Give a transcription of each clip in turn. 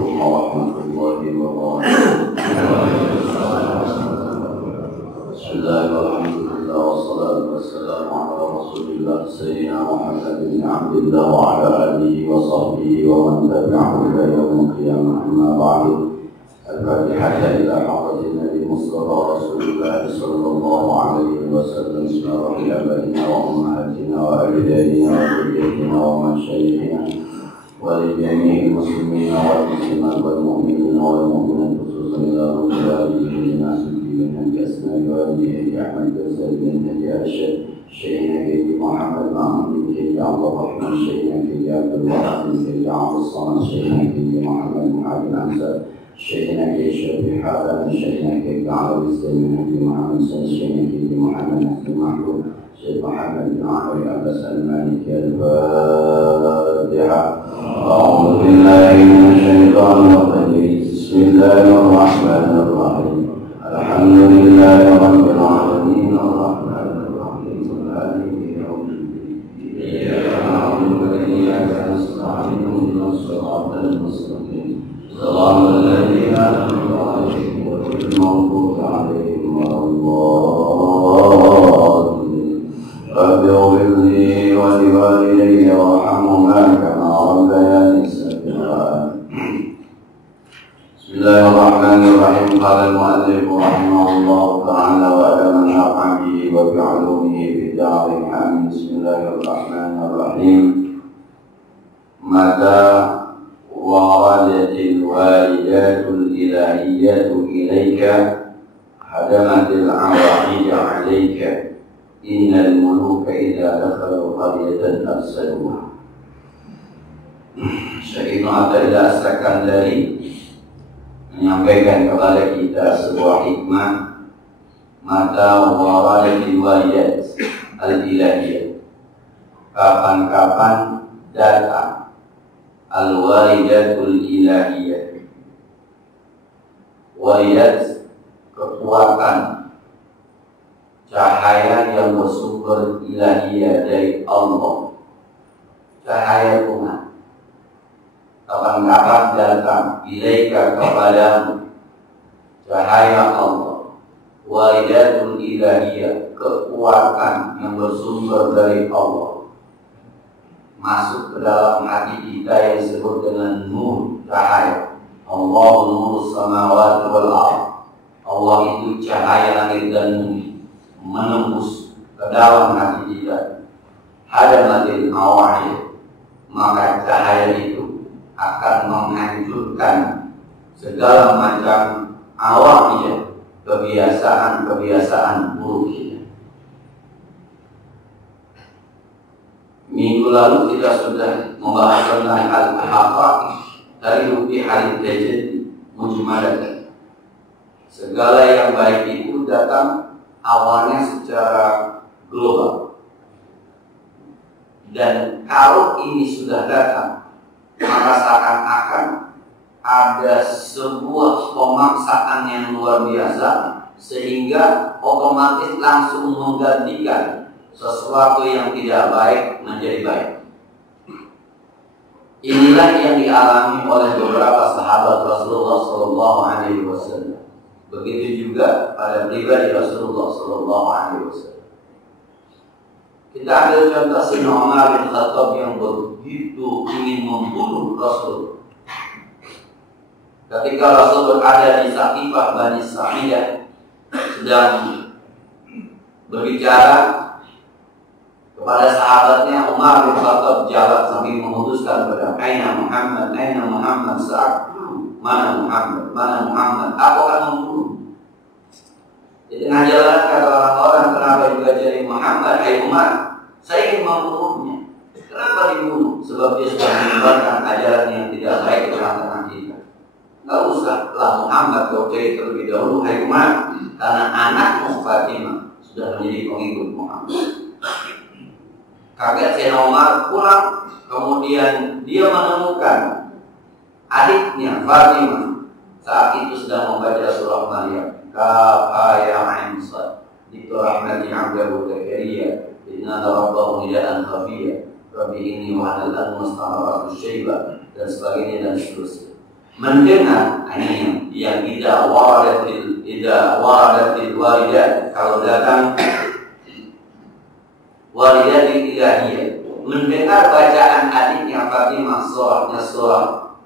عليكم ورحمة الله وبركاته. بسم الله والحمد لله والصلاة والسلام على رسول الله سيدنا محمد بن عبد الله وعلى آله وصحبه ومن تبعه إلى يوم القيامة. أما بعد، الفاتحة إلى حضرة النبي المصطفى رسول الله صلى الله عليه وسلم ورب آبائنا وأمهاتنا وأجدادنا وذريتنا ومشايخنا ولجميع المسلمين والمسلمات والمؤمنين والمؤمنات خصوصا إلى رب العالمين الناس من أسماء والديه أحمد الزاهد بن هدي الشيخ شيخنا كيدي محمد معمر بن كيدي عبد الرحمن شيخنا كيدي عبد الوهاب بن كيدي عبد الصمد شيخنا كيدي محمد محمد أنسى شيخنا كيدي شفيع حسن شيخنا كيدي علوي السلمي كيدي محمد سن شيخنا كيدي محمد نحن محمود شيخ محمد بن علي أبا سلمان الفاتحة. أعوذ بالله من الشيطان الرجيم. بسم الله الرحمن الرحيم. الحمد لله رب العالمين الرحمن الرحيم مالك يوم الدين إياك نعبد وإياك نستعين اهدنا الصراط المستقيم صراط الذين أنعمت عليهم غير المغضوب عليهم ولا الضالين. رب اغفر لي ولوالدي وارحمهما كما ربياني صغيرا. بسم الله الرحمن الرحيم. قال المؤلف رحمه الله تعالى وأدام النفع به وبعلومه في دار الحمد. بسم الله الرحمن الرحيم. متى وردت الوالدات الإلهية إليك هدمت العواقب عليك إن الملوك إذا دخلوا قرية أفسدوها. Syekh Ibnu Athaillah As-Sakandari menyampaikan kepada kita sebuah hikmah. Mata waratil walidat al-ilahiyah, kapan-kapan datang al-walidatul ilahiyah. Walidat, kekuatan, cahaya yang bersumber ilahiyah dari Allah, cahaya Tuhan. Kapan-kapan datang ilaika kepadamu cahaya Allah, walidatul ilahiyah, kekuatan yang bersumber dari Allah, masuk ke dalam hati kita yang disebut dengan nur, cahaya. Allahu nurus samawati wal ardh. Allah itu cahaya langit dan bumi, menembus ke dalam hati kita. Hadamatil awahid, maka cahaya itu akan menghancurkan segala macam awamnya, kebiasaan-kebiasaan buruk kita. Minggu lalu kita sudah membahas tentang al-haqaq dari Rupi Halid Tajid Mujmalah. Segala yang baik itu datang awalnya secara global, dan kalau ini sudah datang maka seakan-akan ada sebuah pemaksaan yang luar biasa sehingga otomatis langsung menggantikan sesuatu yang tidak baik menjadi baik. Inilah yang dialami oleh beberapa sahabat Rasulullah SAW. Begitu juga pada pribadi Rasulullah SAW. Kita ambil contoh Sayyidina Umar bin Khattab yang begitu ingin membunuh Rasul. Ketika Rasul berada di Saqifah Bani Sa'idah sedang berbicara kepada sahabatnya, Umar bin Khattab jalan sambil memutuskan kepada Aina Muhammad saat mana Muhammad, aku akan membunuh. Di tengah jalan kata orang-orang, kenapa juga jadi Muhammad? Hai Umar, saya ingin membunuhnya. Kenapa dibunuh? Sebab dia sudah menyebarkan ajaran yang tidak baik ke tengah-tengah kita. Enggak usahlah Muhammad kau cari terlebih dahulu, hai Umar, karena anakmu Fatimah sudah menjadi pengikut Muhammad. Kaget Sayyidina Umar pulang, kemudian dia menemukan adiknya Fatimah saat itu sedang membaca surah Maryam. Kaf ya ain sad itu rahmati abdahu zakariya inna rabbahu nidaan khafiyya rabbi inni wa hanal mustamaratus syaiba dan sebagainya dan seterusnya. mendengar ini yang tidak waradatil walidat, kalau datang walidatil ilahiyah, mendengar bacaan adiknya Fatimah surah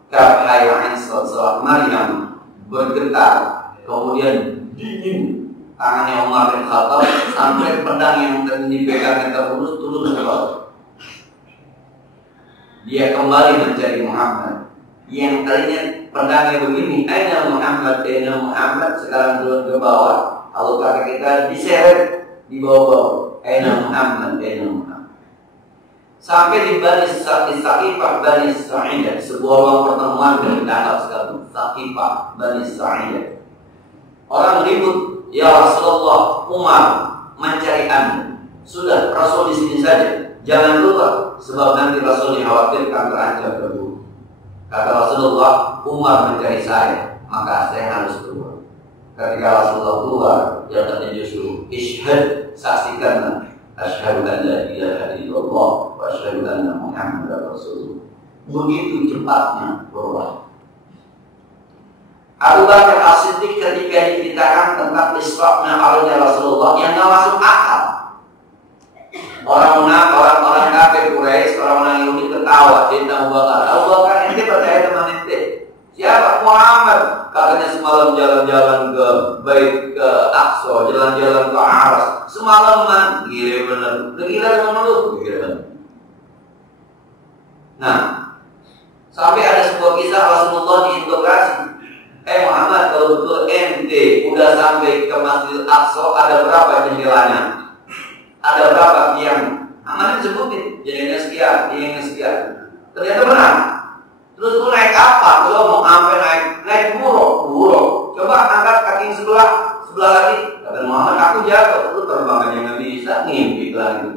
Kaf Ain surah Maryam bergetar, kemudian dingin tangannya Umar bin Khattab sampai pedang yang dipegangnya terputus turun ke bawah. Dia kembali mencari Muhammad. Yang tadinya pedangnya begini, aina Muhammad, sekarang turun ke bawah. Lalu kata kita diseret di bawah, aina Muhammad. Sampai di Bani Saqifah Bani Sa'idah, sebuah ruang pertemuan yang dianggap sekali Saqifah Bani Sa'idah. Orang ribut, ya Rasulullah, Umar mencari Anda. Sudah, Rasul di sini saja, jangan keluar, sebab nanti Rasul dikhawatirkan terancam terbunuh. Kata Rasulullah, Umar mencari saya, maka saya harus keluar. Ketika Rasulullah keluar, yang terjadi justru ishhad, saksikanlah. Asyhadu an la ilaha illallah wa asyhadu anna Muhammadar Rasulullah. Begitu cepatnya berubah. Abu Bakar As-Siddiq ketika diceritakan tentang Isra' Mi'rajnya Rasulullah yang tidak masuk akal. Orang kafir Quraisy, orang Yahudi ketawa tentang Abu Bakar. Abu Bakar ente percaya teman ente? Siapa? Muhammad. Katanya semalam jalan-jalan ke Bait, ke Aqsa, jalan-jalan ke Aras. Semalaman, gila bener. Gila sama lu? Gila bener. Nah, sampai ada sebuah kisah Rasulullah diinterogasi. Muhammad, kalau betul ente udah sampai ke Masjidil Aqsa, ada berapa jendelanya? Ada berapa tiang? Aman disebutin, jadinya sekian, sekian. Ternyata benar. Terus lu naik apa? Lu mau sampai naik buruk. Coba angkat kaki sebelah lagi. Kata Muhammad, aku jatuh. Lu terbang aja nggak bisa, ngimpi lagi.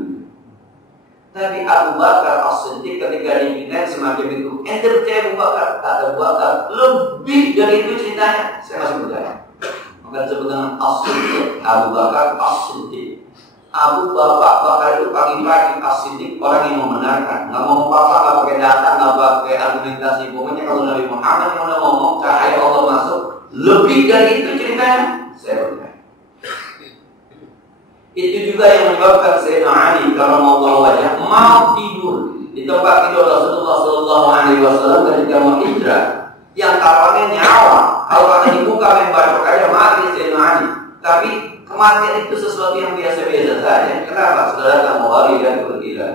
Tapi Abu Bakar As-Siddiq ketika diminta semacam itu, ente percaya Abu Bakar? Kata Abu Bakar, lebih dari itu ceritanya. Saya masih percaya. Maka disebut dengan As-Siddiq, Abu Bakar As-Siddiq. Abu Bakar itu pagi-pagi As-Siddiq, orang yang membenarkan. Nggak mau apa-apa, nggak pakai data, nggak pakai argumentasi. Pokoknya kalau Nabi Muhammad yang udah ngomong cahaya Allah masuk, lebih dari itu ceritanya, saya percaya. Itu juga yang menyebabkan Sayyidina Ali karramallahu wajhah mau tidur di tempat tidur Rasulullah SAW ketika mau hijrah, yang taruhannya nyawa. Kalau kata dibuka main bacok aja mati Sayyidina Ali. Tapi kematian itu sesuatu yang biasa-biasa saja. Kenapa? Saudara tak mau hari dan bergila.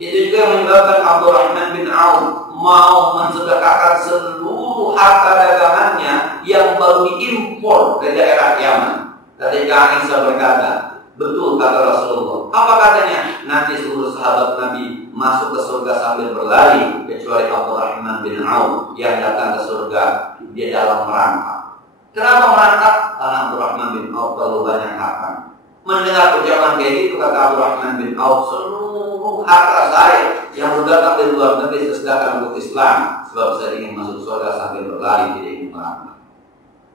Itu juga yang menyebabkan Abdurrahman bin Auf mau mensedekahkan seluruh harta dagangannya yang baru diimpor ke daerah Yaman. Ketika Aisyah berkata, betul kata Rasulullah. Apa katanya? Nanti seluruh sahabat Nabi masuk ke surga sambil berlari, kecuali Abdurrahman bin Auf yang datang ke surga dia dalam merangkak. Kenapa merangkak? Karena Abdurrahman bin Auf terlalu banyak harta. Mendengar ucapan kayak gitu, kata Abdurrahman bin Auf, seluruh harta saya yang datang dari luar negeri sedekahkan untuk Islam, sebab saya ingin masuk surga sambil berlari, tidak ingin merangkak.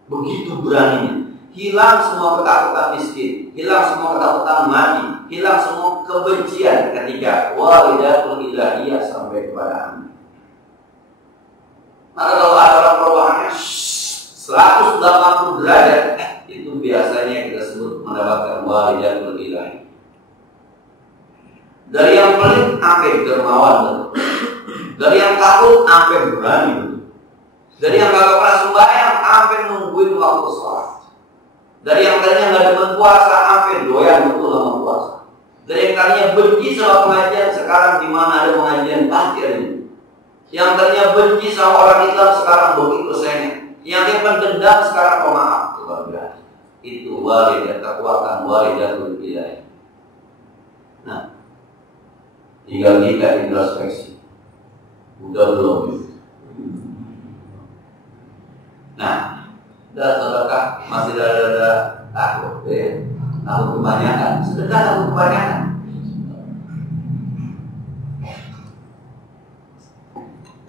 Begitu beraninya. Hilang semua ketakutan miskin, hilang semua ketakutan mati, hilang semua kebencian ketika walidatul ilahiyah sampai kepada Anda. Maka kalau ada orang perubahannya 180 derajat, itu biasanya kita sebut mendapatkan walidatul ilahiyah. Dari yang pelit sampai dermawan, dari yang takut sampai berani, dari yang gak pernah sembahyang sampai nungguin waktu sholat. Dari yang tadinya nggak demen puasa, sampai doyan betul sama puasa. Dari yang tadinya benci sama pengajian, sekarang di mana ada pengajian pasti ada. Yang tadinya benci sama orang Islam, sekarang begitu sayangnya. Yang pendendam sekarang pemaaf. Luar biasa. Itu walidah, kekuatan walidatul ilahiyah. Nah, tinggal kita introspeksi. Udah belum? Nah, dan sedekah masih ada takut, takut kebanyakan. Sedekah takut kebanyakan.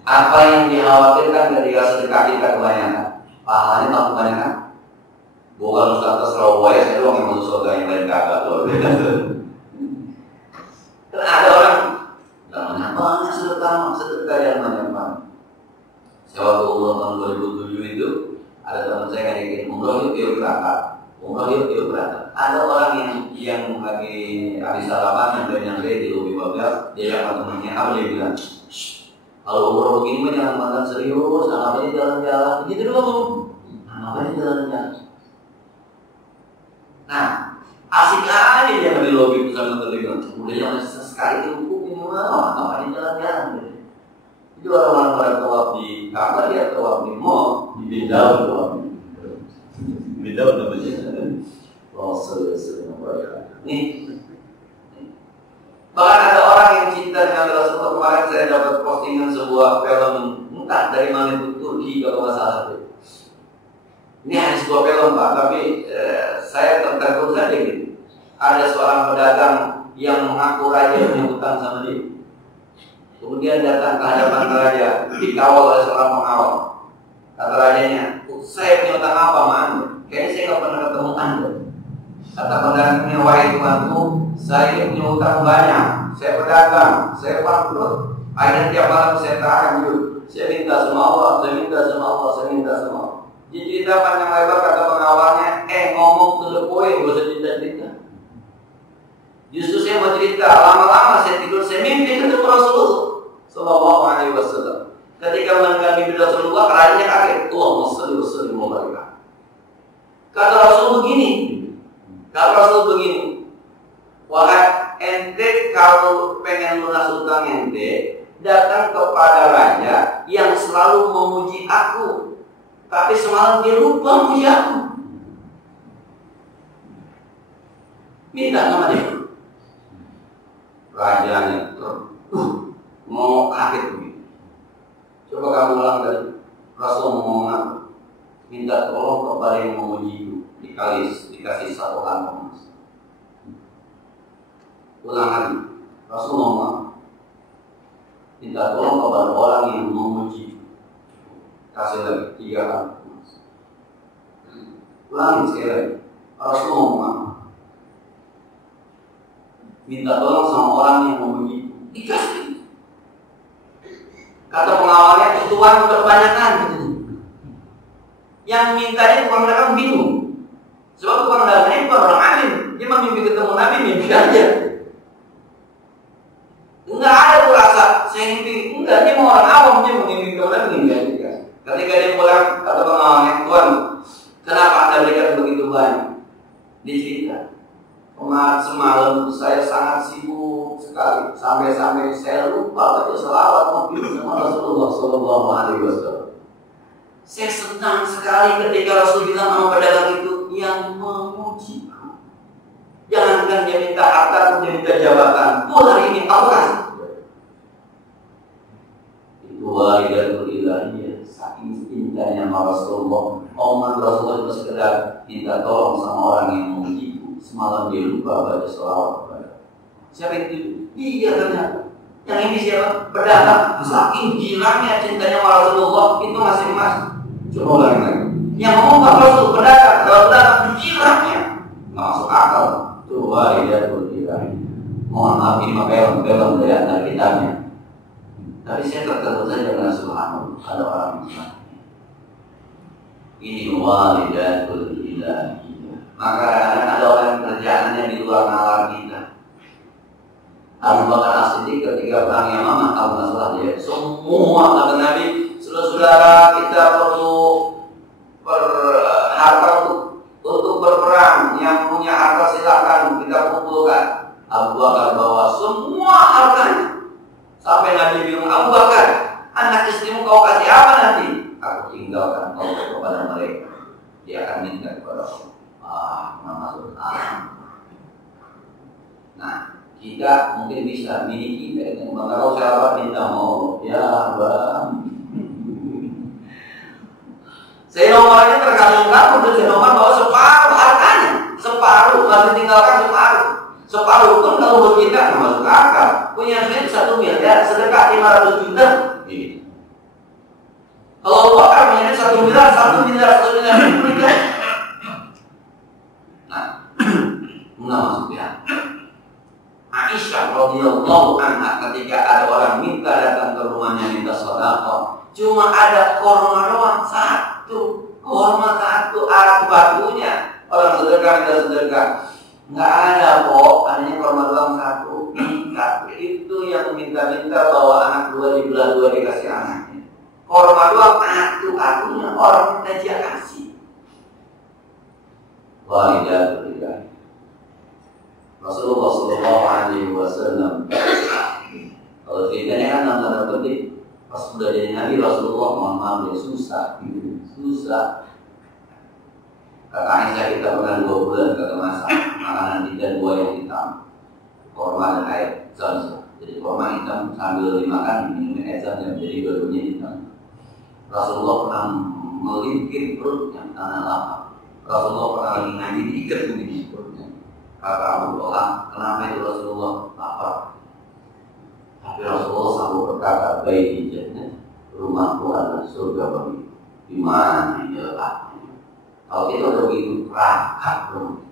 Apa yang dikhawatirkan ketika sedekah kita kebanyakan? Pahalanya tak kebanyakan. Bukan Ustaz Surabaya, saya doang yang masuk surga, yang lain kagak. Kan ada orang yang banyak sedekah yang banyak banget. Saya waktu umroh tahun 2007 itu ada teman saya ngajakin umroh yuk berangkat. Umroh yuk berangkat. Ada orang yang lagi habis sarapan yang di lobi babak, dia yang temannya apa dia bilang, kalau umroh begini mah jangan makan serius, anggap aja jalan-jalan, begitu doang. Anggap aja jalan-jalan. Nah, asik aja dia di lobi bersama teman. Udah jangan sekali dihukum ini mah, anggap aja jalan-jalan. Itu orang-orang pada tawaf di kamar, dia tawaf di mall, di bidau tawaf. Bidau namanya. Nih, bahkan ada orang yang cinta dengan Rasulullah. Kemarin saya dapat postingan sebuah film, entah dari mana itu, Turki kalau nggak salah itu. Ini hanya sebuah film Pak, tapi saya tertegun saja gitu. Ada seorang pedagang yang mengaku raja punya hutang sama dia. Kemudian datang ke hadapan raja, dikawal oleh seorang pengawal. Kata rajanya, saya punya hutang apa sama Anda? Kayaknya saya nggak pernah ketemu Anda. Kata pedagangnya, wahai tuanku, saya punya hutang banyak. Saya pedagang, saya bangkrut. Akhirnya tiap malam saya tahajud. Saya minta sama Allah, saya minta sama Allah, saya minta sama Allah. Jadi cerita panjang lebar kata pengawalnya, ngomong to the point, gak usah cerita-cerita. Justru saya mau cerita, lama-lama saya tidur, saya mimpi ketemu Rasulullah Sallallahu Alaihi Wasallam. Ketika mendengar mimpi Rasulullah, rajanya kaget. Allahumma shalli wa sallim wa barik. Kata Rasul begini, wahai ente kalau pengen lunas hutang ente, datang kepada raja yang selalu memuji aku, tapi semalam dia lupa memuji aku. Minta sama dia. Rajanya mau kaget begitu. Coba kamu ulang dari Rasul ngomong apa? Minta tolong kepada yang memuji dikasih satu kantong emas. Ulang lagi. Rasul ngomong, minta tolong kepada orang yang memuji, kasih lagi 3 kantong emas. Ulangi sekali lagi. Rasul ngomong, minta tolong sama orang yang memuji, dikasih. Kata pengawalnya, Tuhan udah kebanyakan. Yang mintanya tukang dagang bingung. Sebab tukang dagangnya bukan orang alim. Dia mimpi ketemu Nabi, mimpi aja. Enggak ada tuh rasa saya mimpi. Enggak, dia mau orang awam, dia mau mimpi ketemu Nabi, mimpi aja. Ketika dia pulang, kata pengawalnya, Tuhan, kenapa Anda berikan begitu banyak? Dia cerita, kemarin semalam saya sangat sibuk sekali, sampai-sampai saya lupa baca selawat maupun sama Rasulullah Sallallahu Alaihi Wasallam. Saya senang sekali ketika Rasul bilang sama pedagang itu yang memujiku. Jangankan dia minta harta, dia minta jabatan. Tuh hari ini Allah. Itu walidatul ilahiyah. Saking cintanya sama Rasulullah, omongan Rasulullah itu sekedar minta tolong sama orang yang memujiku. Semalam dia lupa baca selawat. Siapa itu? Iya ternyata. Yang ini siapa? Pedagang. Saking gilanya cintanya sama Rasulullah, itu masih emas. Coba ulangi lagi. Yang ngomong Pak Rasul pedagang, kalau pedagang gilanya nggak masuk akal. Itu walidatul ilahiyah. Mohon maaf ini mah film dari antara kitabnya. Tapi saya tertentu saja dengan subhanallah ada orang Islam. Ini walidatul ilahiyah. Maka ada orang kerjaannya di luar nalar kita. Abu Bakar As-Siddiq ketika perang Yamamah, tahu masalah dia. Semua kata Nabi, saudara kita perlu harta untuk berperang. Yang punya harta silakan kita kumpulkan. Abu Bakar bawa semua hartanya. Sampai Nabi bilang, Abu Bakar, anak istrimu kau kasih apa nanti? Aku tinggalkan kau kepada mereka. Dia akan minta kepada Allah. Masuk akal. Nah, kita mungkin bisa miliki dengan kalau sahabat minta mau, ya bang. Saya nomornya terkagum-kagum dan saya nomor bawa separuh hartanya, separuh masih tinggalkan separuh. Separuh pun kalau buat kita nggak masuk akal. Punya duit 1 miliar, sedekah 500 juta. Gitu. Kalau Bakar punya duit 1 miliar, 1 miliar. Nah, nggak masuk ya. Aisyah radhiyallahu anha ketika ada orang minta datang ke rumahnya minta sedekah, sedekah. Cuma ada korma doang satu, korma satu, aku batunya. Orang sedekah minta sedekah, nggak ada kok. Adanya korma doang satu. Itu yang minta-minta bawa anak dua di belah dua dikasih anaknya. Korma doang satu, akunya orang minta dia kasih. Walidatul hidayah. Rasulullah Sallallahu Alaihi Wasallam. Kalau ceritanya kan tanda penting. Pas sudah jadi Nabi Rasulullah, mohon maaf dia susah. Kata Aisyah, kita pernah 2 bulan kagak masak makanan kita 2 yang hitam, korma dan air zam-zam. Jadi korma hitam sambil dimakan minum air zam-zam, jadi dua-duanya hitam. Rasulullah pernah melingkir perutnya karena lapar. Rasulullah pernah lagi ngaji diikat begini perutnya. Kata Abu Talha, kenapa itu Rasulullah lapar? Tapi Rasulullah sanggup berkata, baik jannah, rumahku adalah surga bagi. Di mana ya letaknya? Kalau kita udah begitu rangkap belum?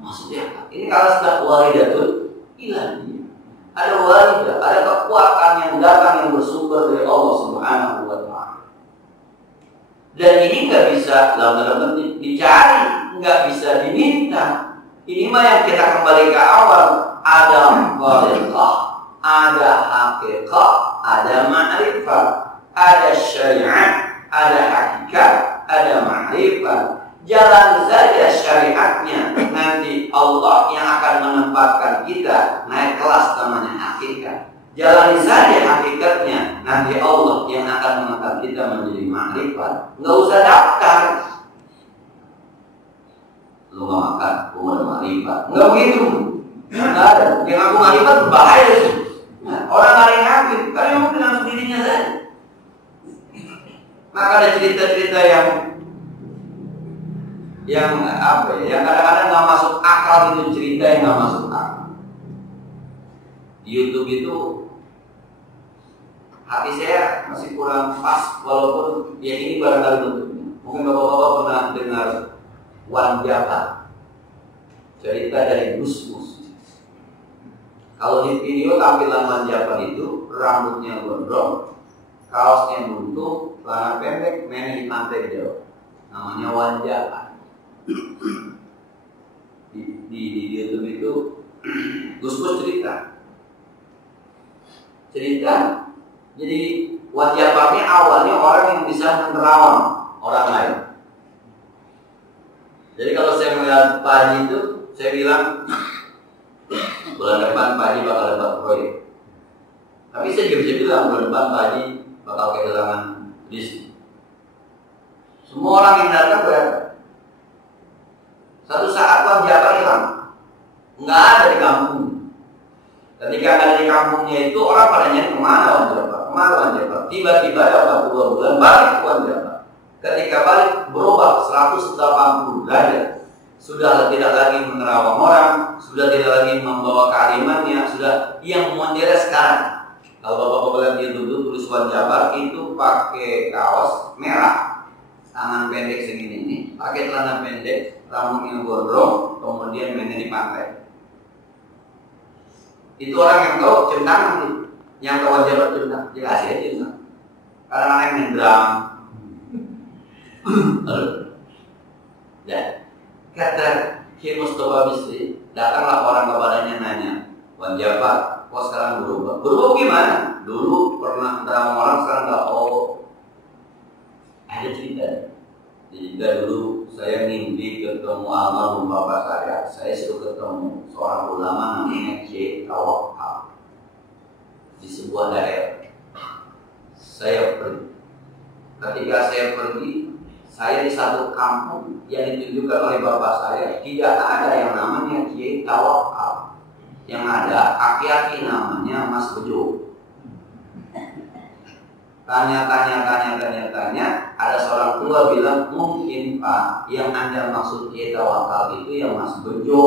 Maksudnya ini kalau sudah walidatul ilahiyah, ada walidah, ada kekuatan yang datang yang bersumber dari Allah Subhanahu wa Ta'ala. Dan ini nggak bisa dalam dicari, nggak bisa diminta. Ini mah yang kita kembali ke awal. Ada fadilah, ada hakikat, ada ma'rifat, ada syariat, ada hakikat, ada ma'rifat. Jalan saja syariatnya, nanti Allah yang akan menempatkan kita naik kelas namanya hakikat. Jalani saja hakikatnya, nanti Allah yang akan mengangkat kita menjadi ma'rifat. Nggak usah daftar. Lu nggak makan, lu ada ma'rifat. Nggak begitu. Nggak ada. Yang aku ma'rifat berbahaya sih. Nah, orang lain yakin, karena memang dengan sendirinya saja. Maka ada cerita-cerita yang apa ya? Yang kadang-kadang nggak masuk akal, itu cerita yang nggak masuk akal. Di YouTube itu hati saya masih kurang pas, walaupun ya ini barangkali bentuknya. Mungkin bapak-bapak pernah dengar Wan Japa, cerita dari Gus Mus. Kalau di video tampilan Wan Japa itu rambutnya gondrong, kaosnya buntung, celana pendek, main di pantai jauh. Namanya Wan Japa. Di YouTube itu Gus Mus cerita. Jadi Wan Japanya awalnya orang yang bisa menerawang orang lain. Jadi kalau saya melihat Pak Haji itu, saya bilang bulan depan Pak Haji bakal dapat proyek. Tapi saya juga bisa bilang bulan depan Pak Haji bakal kehilangan rezeki. Semua orang yang datang berapa? Satu saat Wan Japa hilang, nggak ada di kampung. Ketika ada di kampungnya itu orang pada nyari kemana Wan Japa? Kemana Wan Japa? Tiba-tiba dapat 2 bulan balik ke Wan Japa. Ketika balik berubah 180 derajat. Sudah tidak lagi menerawang orang, sudah tidak lagi membawa kealimannya, sudah yang modern sekarang. Kalau bapak-bapak lihat di YouTube tulis Wan Japa itu pakai kaos merah, tangan pendek segini ini, pakai celana pendek, rambutnya gondrong, kemudian mainnya di pantai. Itu orang yang tahu centangan nih, yang tahu Wan Japa centang, jelas ya centang. Karena yang nendang. Dan kata Ki Mustafa Bisri, datanglah orang kepadanya nanya, Wan Japa, kok sekarang berubah? Berubah gimana? Dulu pernah menerawang orang, sekarang nggak. Oh, ada cerita. Jika dulu saya mimpi ketemu almarhum bapak saya suruh ketemu seorang ulama namanya Kiai Tawakal di sebuah daerah. Saya pergi. Ketika saya pergi, saya di satu kampung yang ditunjukkan oleh bapak saya, tidak ada yang namanya Kiai Tawakal. Yang ada aki-aki namanya Mas Bejo. Tanya, ada seorang tua bilang, mungkin Pak, yang Anda maksud Kiai Tawakal itu yang Mas Bejo.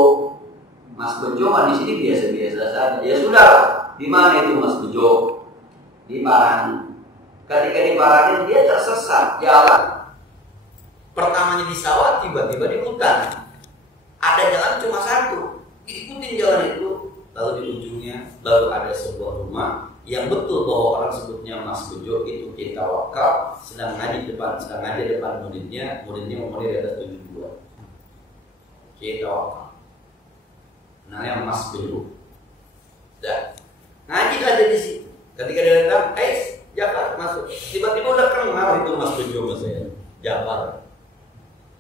Mas Bejo mah di sini biasa-biasa saja. Ya sudah, di mana itu Mas Bejo? Di Parang. Ketika di Parang dia tersesat jalan. Pertamanya di sawah, tiba-tiba di hutan. Ada jalan cuma satu. Ikutin jalan itu, lalu di ujungnya, lalu ada sebuah rumah. yang betul bahwa orang sebutnya Mas Bejo itu kita wakaf sedang ngaji depan muridnya umurnya di atas 72. Kita wakaf namanya Mas Bejo. Dan ngaji ada di situ. Ketika dia datang, Jafar masuk. Tiba-tiba udah kenal itu Mas Bejo sama saya. Jafar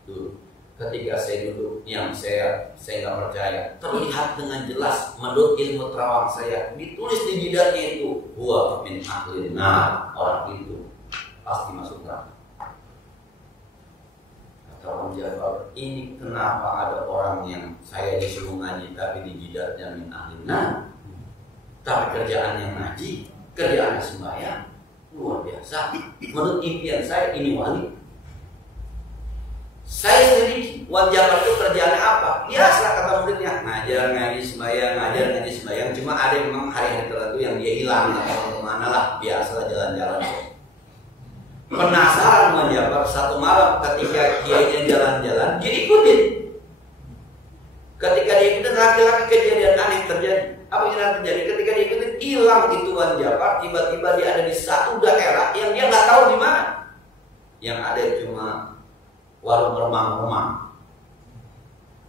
dulu. Ketika saya duduk, yang saya nggak percaya, terlihat dengan jelas menurut ilmu terawang saya ditulis di bidangnya itu, huwa min ahlin nar, orang itu pasti masuk neraka. Kata orang Jafar, ini kenapa ada orang yang saya disuruh ngaji tapi di jidatnya min ahlin nar, tapi kerjaannya ngaji, kerjaannya sembahyang, luar biasa. Menurut impian saya ini wali. Saya sendiri Jafar itu kerjaannya apa? Biasa kata muridnya, ngajar ngaji sembahyang. Cuma ada memang hari-hari tertentu yang dia hilang atau kemana lah, biasalah jalan-jalan. Penasaran Jafar, satu malam ketika kiainya jalan-jalan, dia ikutin. Ketika dia ikutin, laki-laki kejadian aneh terjadi. Apa yang terjadi? Ketika dia ikutin, hilang itu Jafar. Tiba-tiba dia ada di satu daerah yang dia nggak tahu di mana. Yang ada cuma warung remang-remang.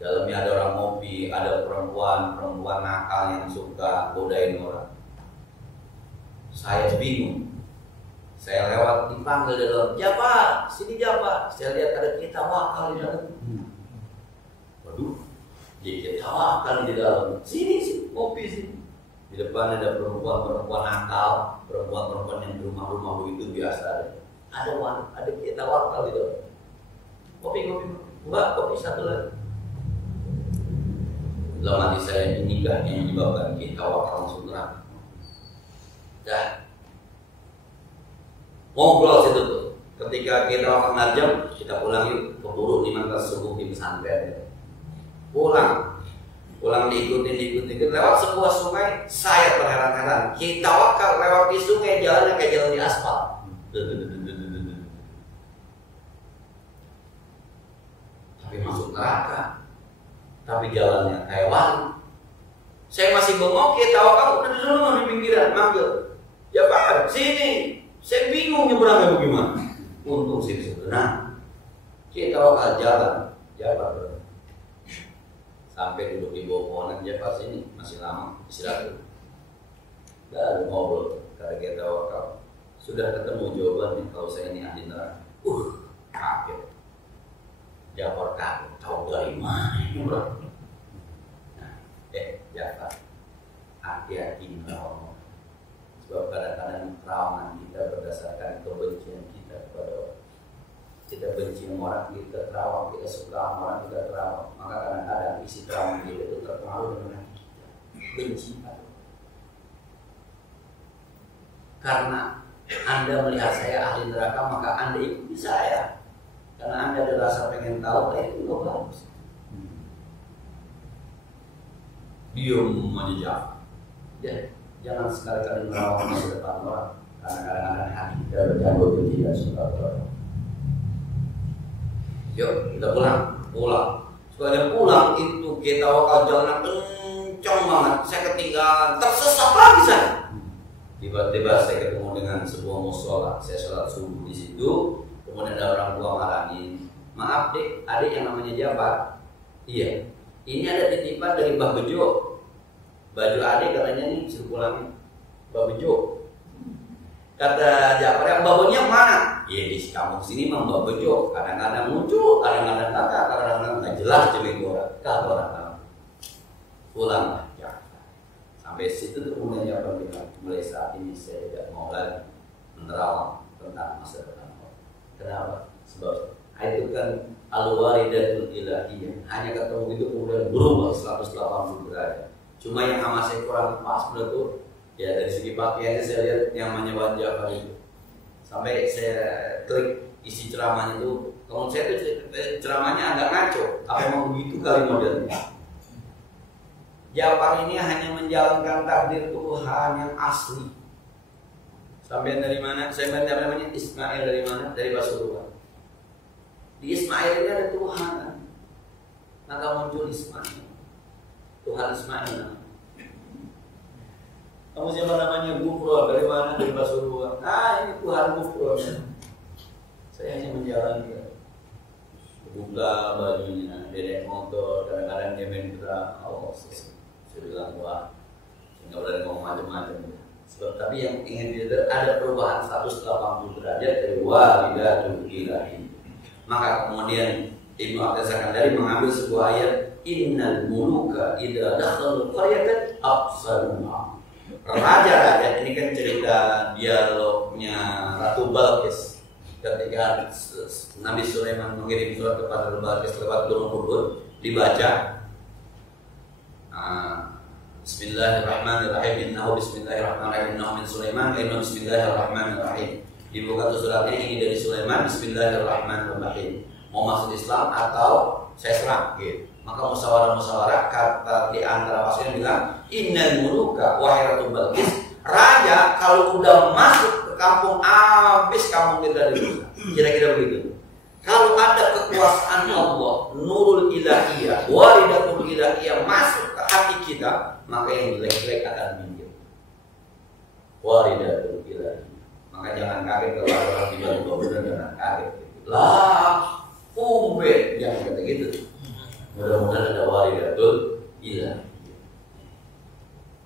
Dalamnya ada orang ngopi, ada perempuan nakal yang suka godain orang. Saya bingung. Saya lewat dipanggil di dalam, Jafar, sini Jafar. Saya lihat ada kita wakal di dalam. Waduh, kita wakal di dalam. Sini, ngopi sini. Di depan ada perempuan nakal, perempuan yang di rumah-rumah begitu biasa. Ada kita wakal di dalam. Kopi, Mbak, kopi satu lagi. Dalam hati saya, inikah yang menyebabkan kita wakal masuk neraka. Dah ngobrol situ tuh. Ketika kita wakal najam, kita pulang yuk, keburu 5 subuh di pesantren. Pulang diikutin lewat sebuah sungai. Saya terheran-heran, kita wakal lewat di sungai, jalannya kayak jalan di aspal. Tapi masuk neraka, tapi jalannya kayak wali. Saya masih bengok, kita kamu udah di sana di pinggiran, manggil Jafar, sini. Saya bingung nyebrangnya bagaimana. Untung sih sebenarnya kita bakal jalan Jafar sampai duduk di bawah pohonan. Jafar sini masih lama istirahat dulu. Dan ngobrol karena kita wakal sudah ketemu jawabannya kalau saya ini ahli neraka. Kaget. Jafar kaget, tahu dari mana ini bro? Nah, Jafar, hati-hati merawang. Sebab kadang-kadang terawangan kita berdasarkan kebencian kita kepada orang. Kita benci orang, kita terawang, kita suka orang, kita terawang. Maka kadang-kadang isi terawangan kita itu terpengaruh dengan kita. Benci atau karena Anda melihat saya ahli neraka, maka Anda ikuti saya. Karena Anda ada rasa pengen tahu, itu nggak bagus. Diam aja jangan sekali-kali merawat masa depan orang. Karena kadang-kadang hati kita bercampur benci dan suka orang. Yuk kita pulang. Sekalian pulang itu kita wakal jalan kencang banget. Saya ketinggalan, tersesat lagi saya. Tiba-tiba saya ketemu dengan sebuah musola. Saya sholat subuh di situ. Kemudian ada orang tua marahin, maaf dek, adik yang namanya Jafar. Iya, ini ada titipan dari Mbah Bejo. Baju adik katanya nih suruh pulangin Mbah Bejo. Kata Jafar, yang Mbah Bejo mana? Iya di kampung sini mah Mbah Bejo. Kadang-kadang muncul, kadang-kadang kagak, kadang-kadang nggak jelas jelek orang. Kata orang tahu. Pulanglah Jafar. Sampai situ tuh kemudian Jafar bilang, mulai saat ini saya tidak mau lagi menerawang tentang masa depan. Kenapa? Sebab itu kan al-waridatul ilahiyah. Hanya ketemu itu kemudian berubah 180 derajat. Cuma yang sama saya kurang pas menurut ya dari segi pakaiannya saya lihat yang namanya Jafar itu. Sampai saya klik isi ceramahnya itu, kalau saya itu ceramahnya agak ngaco. Apa emang begitu kali modelnya? Jafar ini hanya menjalankan takdir Tuhan yang asli. Sampai dari mana? Saya baca namanya Ismail dari mana? Dari Pasuruan. Di Ismail ini ada Tuhan. Maka muncul Ismail. Tuhan Ismail. Kamu siapa namanya? Gufron. Dari mana? Dari Pasuruan. Ini Tuhan Gufron. Saya hanya menjalani. Buka bajunya, dedek motor, kadang-kadang dia main drum. Saya bilang, wah, nggak boleh ngomong macam-macam. Sebab tapi yang ingin dilihat ada perubahan 180 derajat dari walidatul ilahi. Maka kemudian Ibnu At-Sakandari mengambil sebuah ayat, innal muluka idza dakhalu qaryatan afsaduha. Raja-raja, ini kan cerita dialognya Ratu Balqis ketika Nabi Sulaiman mengirim surat kepada Balqis lewat gunung Hurun, dibaca Bismillahirrahmanirrahim, innahu bismillahirrahmanirrahim, innahu min Sulaiman, innahu bismillahirrahmanirrahim. Dibuka tuh surat ini dari Sulaiman, bismillahirrahmanirrahim. Mau masuk Islam atau saya serang gitu. Maka musyawarah kata di antara pasukan bilang, innal muluka wahai Ratu Balqis, raja kalau udah masuk ke kampung habis kampung kita dirusak. Kira-kira begitu. Kalau ada kekuasaan Allah, nurul ilahiyah, waridatul ilahiyah masuk ke hati kita, maka yang jelek-jelek akan minggir. Waridatul ilahiyah. Maka jangan kaget kalau orang tiba-tiba benar, jangan kaget. Lah, jangan kata gitu. Mudah-mudahan ada waridatul ilahiyah.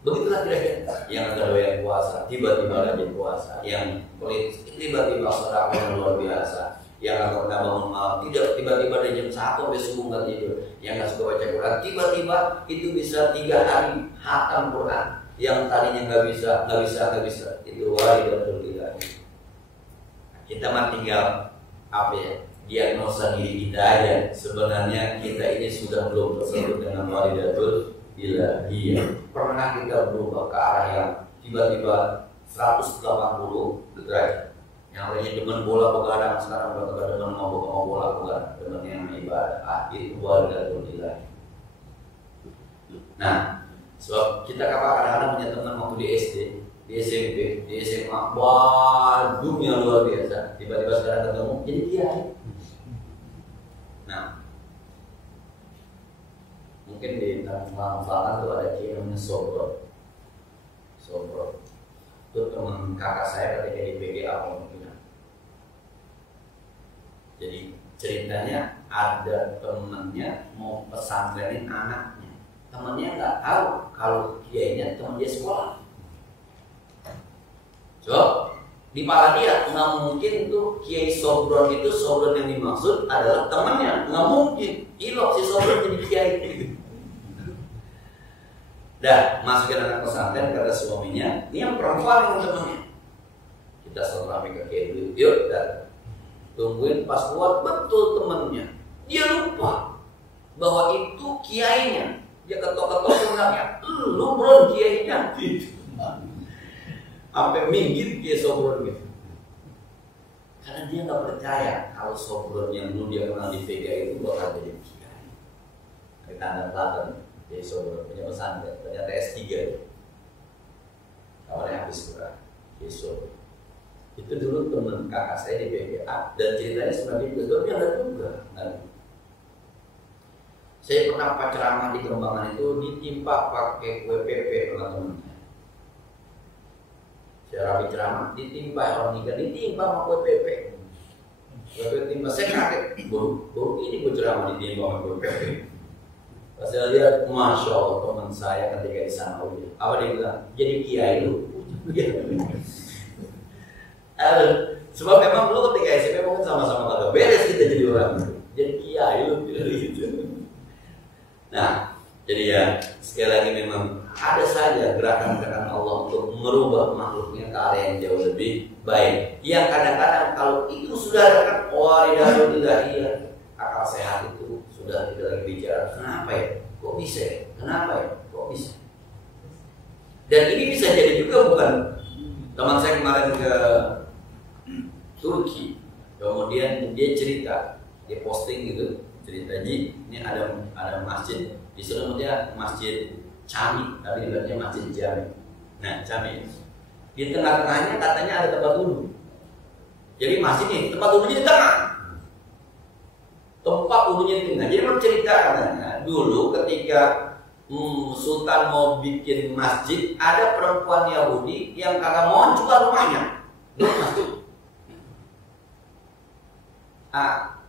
Begitulah kira-kira. Yang ada doyan puasa, tiba-tiba rajin puasa. Yang kulit tiba-tiba sedekah yang luar biasa. Yang nggak pernah bangun malam, tidak tiba-tiba dari jam 1 sampai subuh nggak tidur. Yang nggak suka baca Quran, tiba-tiba itu bisa 3 hari hatam Quran. Yang tadinya nggak bisa. Itu waridatul ilahiyah. Kita mah tinggal diagnosa diri kita aja. Sebenarnya kita ini sudah belum tersentuh dengan waridatul ilahiyah. Pernah kita berubah ke arah yang tiba-tiba 180 derajat. Yang lainnya demen bola begadang, sekarang udah kagak demen mau bola begadang, demen yang ibadah. Itu waridatul ilahiyah. Nah, sebab kita kadang-kadang punya teman waktu di SD, di SMP, di SMA, badunya luar biasa. Tiba-tiba sekarang ketemu jadi kiai. Nah, mungkin di Tangerang Selatan tuh ada kiai namanya Sobro. Itu teman kakak saya ketika di PGA mungkin. Jadi ceritanya ada temennya mau pesantrenin anaknya. Temennya nggak tahu kalau kiainya teman dia sekolah. Di kepala dia nggak mungkin tuh Kiai Sobron itu, Sobron yang dimaksud adalah temannya, nggak mungkin. Ilok si Sobron jadi kiai. Dan masukin anak pesantren kata suaminya, ini yang perempuan yang temannya. Kita selalu ke kiai dulu, yuk dan tungguin pas kuat betul temannya. Dia lupa bahwa itu kiainya. Dia ketok-ketok pundaknya, lu bro kiainya. Sampai minggir dia Sobron gitu. Karena dia nggak percaya kalau Sobron yang dulu dia kenal di PGA itu bakal jadi kiai. Kita ada Selatan, dia Sobron punya pesantren, ternyata S3 ya. Awalnya habis Quran, dia Sobron. Itu dulu teman kakak saya di PGA dan ceritanya sebenarnya betul dia ada juga. Saya pernah ceramah di Kembangan itu ditimpa pakai WPP teman-teman. Saya rapi ceramah, ditimpa orang nikah, ditimpa sama WPP. WPP timpa, saya kaget. Baru ini gue ceramah ditimpa sama WPP. Pas saya lihat, Masya Allah teman saya ketika di sana, apa dia bilang? Jadi kiai lu. Sebab memang lu ketika SMP mungkin sama-sama kagak beres kita jadi orang. Jadi kiai lu gitu. Nah, jadi ya sekali lagi memang ada saja gerakan-gerakan Allah untuk merubah makhluknya ke arah yang jauh lebih baik. Yang kadang-kadang kalau itu sudah ada kan waridatul ilahiyah, akal sehat itu sudah tidak lagi bicara. Kenapa ya? Kok bisa? Kenapa ya? Kok bisa? Dan ini bisa jadi juga bukan. Teman saya kemarin ke Turki, kemudian dia cerita, dia posting gitu, cerita ini ada masjid. Di sana dia masjid Cami, tapi dibilangnya masjid Jami. Nah, Cami. Di tengah-tengahnya katanya ada tempat wudhu. Jadi masjid ini tempat wudhunya di tengah. Tempat wudhunya di tengah. Jadi mencerita katanya dulu ketika Sultan mau bikin masjid, ada perempuan Yahudi yang kagak mau jual rumahnya.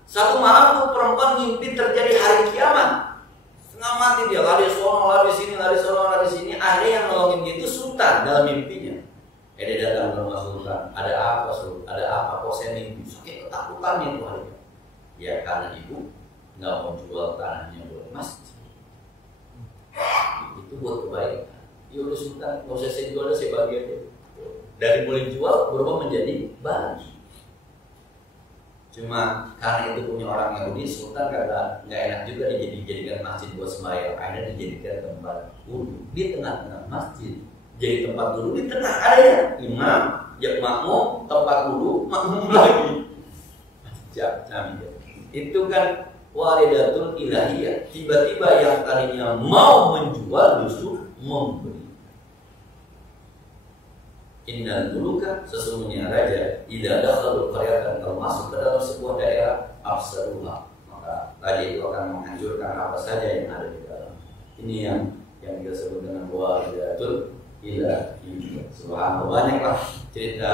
Satu malam tuh perempuan mimpi terjadi hari kiamat. Setengah mati dia, lari sono, lari sini, lari sono, lari sini. Akhirnya yang nolongin dia itu sultan dalam mimpinya. Dia datang ke rumah sultan. Ada apa sultan? Ada apa? Kok saya mimpi? Saking ketakutannya itu hari. Ya karena ibu nggak mau jual tanahnya buat masjid. Itu buat kebaikan. Ya udah sultan, kalau saya jual saya bagi aja. Dari mulai jual berubah menjadi bagi. Cuma karena itu punya orang Yahudi, sultan kagak nggak enak juga dijadikan masjid buat sembahyang. Akhirnya dijadikan tempat wudhu di tengah-tengah masjid. Jadi tempat wudhu di tengah ada ya imam, ya makmum, tempat wudhu, makmum lagi. Itu kan walidatul ilahiyah. Tiba-tiba yang tadinya mau menjual justru membeli. Innal muluka, sesungguhnya raja, idza dakhalul qaryatan, kalau masuk ke dalam sebuah daerah, afsaduha, maka raja itu akan menghancurkan apa saja yang ada di dalam. Ini yang kita sebut dengan walidatul ilahiyah. Subhanallah, banyaklah cerita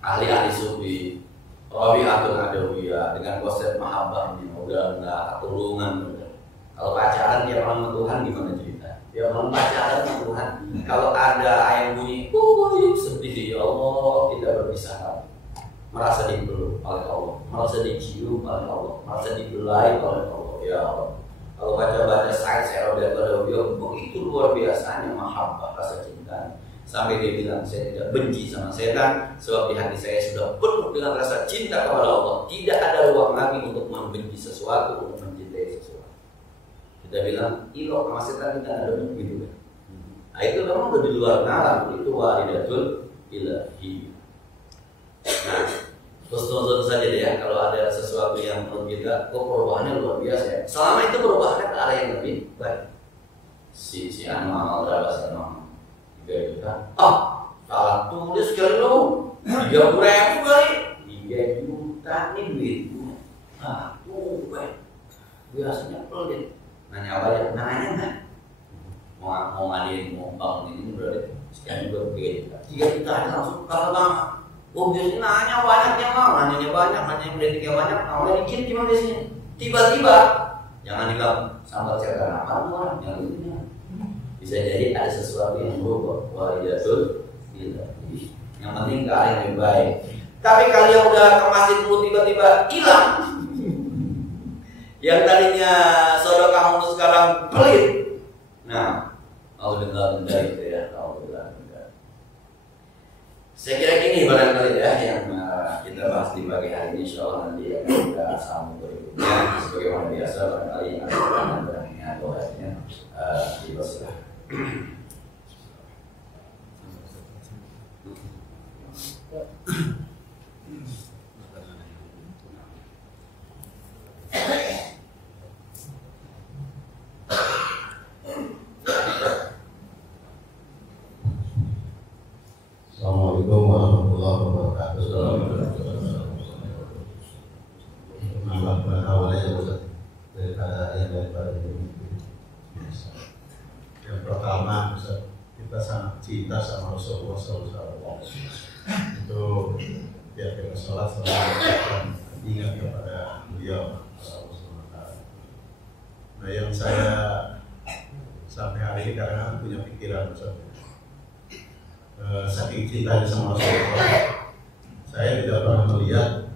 ahli-ahli sufi, Rabi'atul Adawiyah dengan konsep mahabbahnya, udah enggak ketulungan. Kalau pacaran dia malam Tuhan gimana cerita? Dia malam pacaran sama Tuhan. Kalau ada ayam bunyi, sedih ya Allah, tidak berpisah lagi. Merasa dipeluk oleh Allah, merasa dicium oleh Allah, merasa dibelai oleh Allah. Ya Allah. Kalau baca-baca saya Rabi'atul Adawiyah, begitu luar biasanya mahabbah, rasa cinta. Sampai dia bilang, saya tidak benci sama setan, sebab di hati saya sudah penuh dengan rasa cinta kepada Allah. Tidak ada ruang lagi untuk membenci sesuatu, untuk mencintai sesuatu. Kita bilang, ilok sama setan kita ada begitu kan. Nah itu memang udah di luar nalar, itu walidatul ilahiyah. Nah, terus tonton saja deh ya, kalau ada sesuatu yang menurut kita, kok perubahannya luar biasa ya. Selama itu perubahannya ke arah yang lebih baik. Si amal bahasa nama. Salah tulis kali lo 30.000 kali 3 juta nih duitnya. Biasanya pelit. Nanya apa aja? Nanya enggak? Mau ngadain, mau bangun ini berarti sekian juga 3 juta aja langsung kata-kata. Biasanya nanya banyak yang mau, nanyanya banyak, nanya yang banyak, awalnya dikit gimana biasanya? Tiba-tiba jangan digabung sampai cakap apa orang yang ini. Bisa jadi ada sesuatu yang berubah. Walidatul ilahiyah. Yang penting ke arah yang lebih baik. Tapi kalau yang udah ke masjid dulu tiba-tiba hilang, yang tadinya saudara kamu sekarang pelit. Nah, alhamdulillah itu ya. Alhamdulillah. Saya kira gini barangkali ya yang kita bahas di pagi hari ini. Insyaallah nanti akan kita sambung berikutnya. Sebagaimana biasa barangkali ada barangnya atau hasilnya dipersilakan. Assalamualaikum warahmatullahi wabarakatuh. Menambahkan awalnya daripada ini. Yang pertama, kita sangat cinta sama Rasulullah SAW. Itu tiap kita sholat selalu ingat kepada beliau. Nah, yang saya sampai hari ini karena punya pikiran saking cintanya sama Rasulullah, saya tidak pernah melihat